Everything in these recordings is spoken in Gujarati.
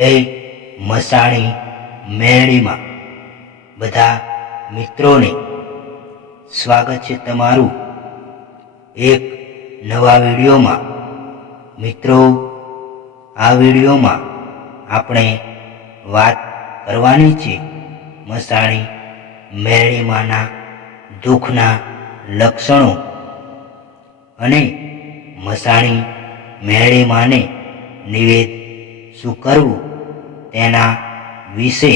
એ મસાણી મેળીમાં. બધા મિત્રોને સ્વાગત છે તમારું. એક નવા વિડીયોમાં. મિત્રો, આ વિડીયોમાં આપણે વાત કરવાની છે મસાણી મેળીમાંના દુઃખના લક્ષણો. અને મસાણી મેળીમાને નિવેદ શું કરવું? તેના વિશે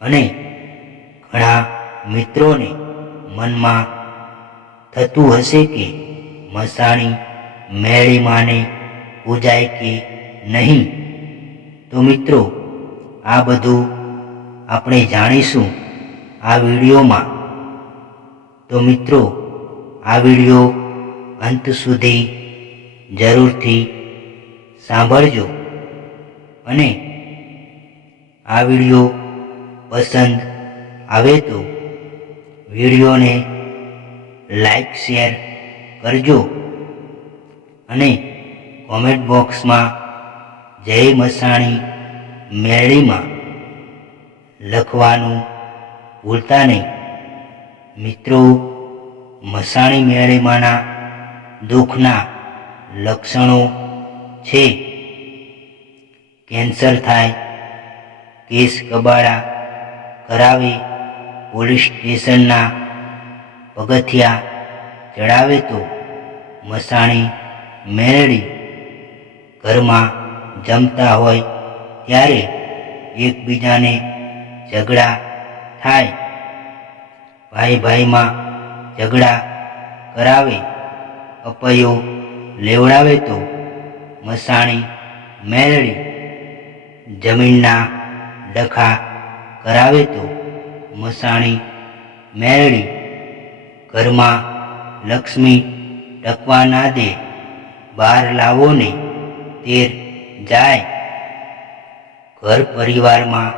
અને ઘણા મિત્રોને મનમાં થતું હશે કે મસાણી મેળીમાને પૂજાય કે નહીં. તો મિત્રો, આ બધું આપણે જાણીશું આ વિડીયોમાં. તો મિત્રો, આ વીડિયો અંત સુધી જરૂરથી સાંભળજો. અને આ વીડિયો પસંદ આવે તો વિડીયોને લાઈક, શેર કરજો અને કોમેન્ટ બોક્સમાં જય મસાણી મેળીમાં લખવાનું ભૂલતા નહીં. મિત્રો, મસાણી મેળીમાંના દુઃખના લક્ષણો છે. કેન્સર થાય, કેસ કબાડા કરાવે પોલીસ સ્ટેશનના પગથિયા ચડાવે તો મસાણી મેળડી ઘરમાં જમતા હોય ત્યારે એકબીજાને ઝઘડા થાય. ભાઈ ભાઈમાં ઝઘડા કરાવે, અપયો લેવડાવે તો મસાણી મેળડી જમીનના ડખા કરાવે તો મસાણી મેળડી ઘરમાં લક્ષ્મી ટકવા ના દે બહાર લાવો ને તેર જાય. ઘર પરિવારમાં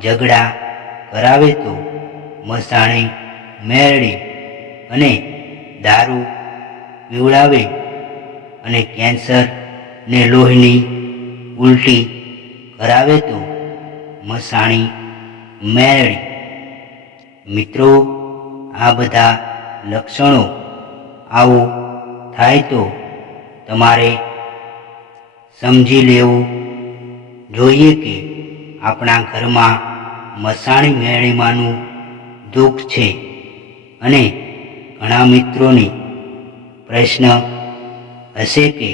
ઝઘડા કરાવે તો મસાણી, મેરડી અને દારૂ પીવડાવે અને કેન્સર ને લોહીની ઉલટી કરાવે તો મસાણી મેળડી મિત્રો, આ બધા લક્ષણો આવું થાય તો તમારે સમજી લેવું જોઈએ કે આપણા ઘરમાં મસાણી મેળીમાંનું દુઃખ છે. અને ઘણા મિત્રોને પ્રશ્ન હશે કે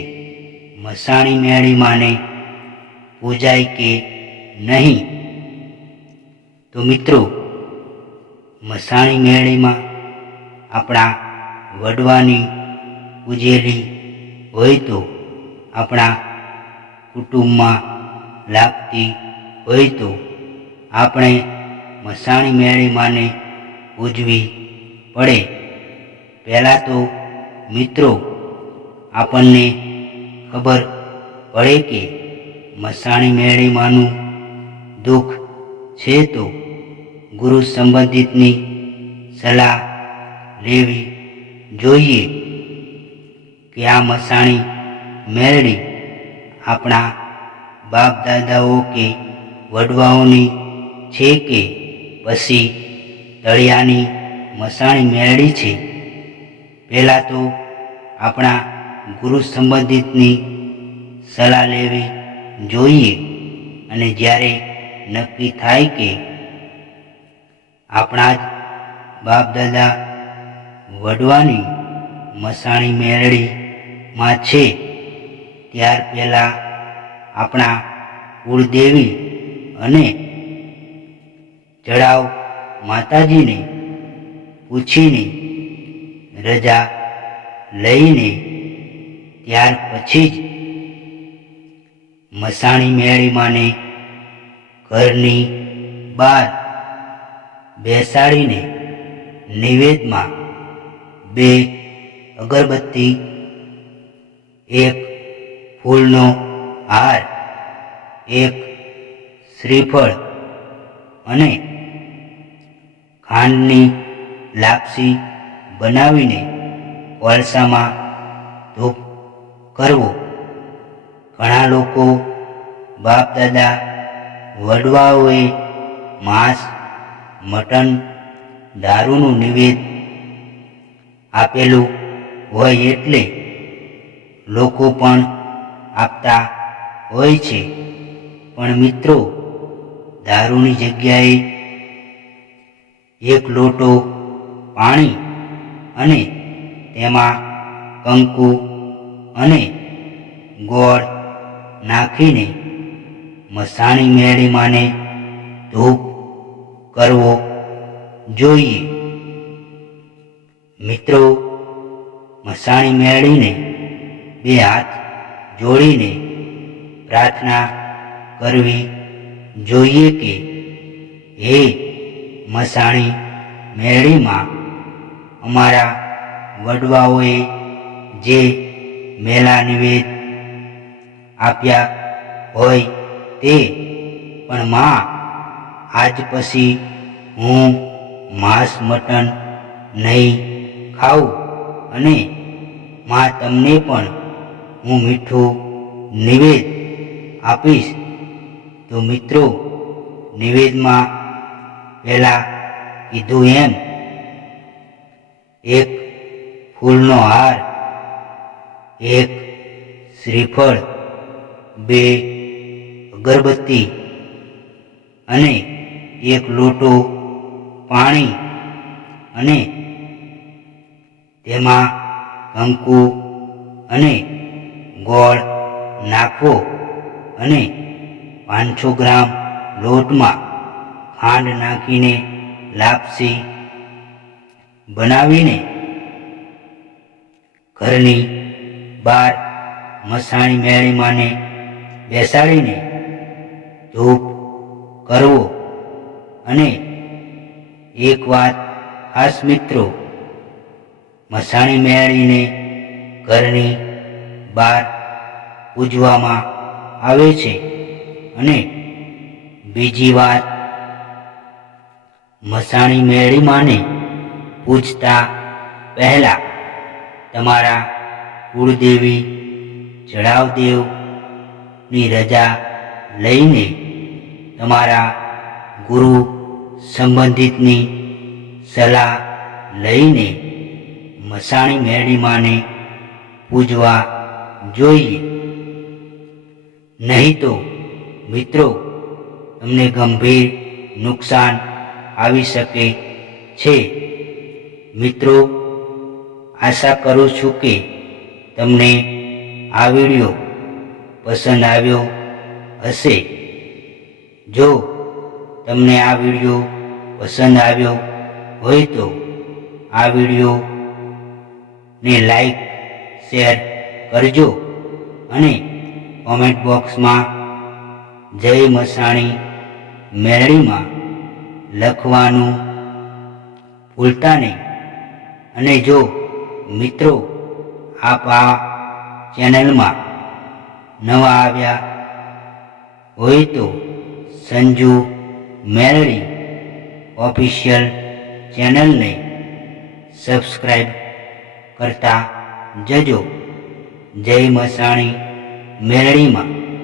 મસાણી મેળીમાને પૂજાય કે નહીં? તો મિત્રો, મસાણી મેળીમાં આપણા વડવાની પૂજેલી હોય તો આપણા કુટુંબમાં લાગતી હોય તો આપણે મસાણી મેળીમાંને પૂજવી પડે. પહેલાં તો મિત્રો, આપણને ખબર પડે કે મસાણી મેળીમાંનું દુઃખ છે તો ગુરુ સંબંધિતની સલાહ લેવી જોઈએ કે આ મસાણી મેળડી આપણા બાપ દાદાઓ કે વડવાઓની છે કે પછી તળિયાની મસાણી મેળડી છે? પહેલાં તો આપણા ગુરુ સંબંધિતની સલાહ લેવી જોઈએ અને જ્યારે નક્કી થાય કે આપણા જ બાપ દાદા વડવાની મસાણી મેરડીમાં છે, ત્યાર પહેલાં આપણા કુળદેવી અને ચડાવ માતાજીને પૂછીને રજા લઈને ત્યાર પછી જ મસાણી મેળીમાને ઘરની બહાર બેસાડીને નિવેદમાં બે અગરબત્તી, એક ફૂલનો હાર, એક શ્રીફળ અને ખાંડની લાપસી બનાવીને કોલસામાં ધૂપ કરવો. ઘણા લોકો બાપ દાદા વડવાઓએ માંસ, મટન, દારૂનું નિવેદ આપેલું હોય એટલે લોકો પણ આપતા હોય છે. પણ મિત્રો, દારૂની જગ્યાએ એક લોટો પાણી અને તેમાં કંકુ અને ગોળ નાખીને મસાણી મેળીમાંને ધૂપ કરવો જોઈએ. મિત્રો, મસાણી મેળીને બે હાથ જોડીને પ્રાર્થના કરવી જોઈએ કે હે મસાણી મેળીમાં અમારા વડવાઓએ જે મેલા નિવેદ આપ્યા હોય તે. પણ માં, આજ પછી હું માંસ મટન નહીં ખાઉં અને માં તમને પણ હું મીઠું નિવેદ આપીશ. તો મિત્રો, નિવેદમાં પહેલાં કીધું એમ, એક ફૂલનો હાર, એક શ્રીફળ બે, અગરબત્તી અને એક લોટો પાણી અને તેમાં કંકુ અને ગોળ નાખવો અને પાંચસો ગ્રામ લોટમાં ખાંડ નાખીને લાપસી બનાવીને ઘરની બહાર મસાણી મેળીમાંને બેસાડીને ધૂપ કરવો. અને એક વાત ખાસ મિત્રો, મસાણી મેળીને ઘરની બહાર પૂજવામાં આવે છે. અને બીજી વાત, મસાણી મેળીમાંને પૂજતા પહેલાં તમારા કુળદેવી જળાવદેવની રજા લઈને તમારા ગુરુ સંબંધિતની સલાહ લઈને મસાણી મેળીમાંને પૂજવા જોઈએ. નહીં તો મિત્રો, તમને ગંભીર નુકસાન આવી શકે છે. મિત્રો, આશા કરું છું કે તમને આ વીડિયો પસંદ આવ્યો હશે? જો તમને આ વીડિયો પસંદ આવ્યો હોય તો આ વીડિયો ને લાઈક, શેર કરજો અને કોમેન્ટ બોક્સમાં જય મસાણી મેળીમાં લખવાનું ભૂલતા નહીં. અને જો મિત્રો આપ આ ચેનલમાં નવા આવ્યા હોય તો સંજુ મેલડી ઓફિશિયલ ચેનલને સબસ્ક્રાઈબ કરતા જજો. જય મસાણી મેલડીમાં.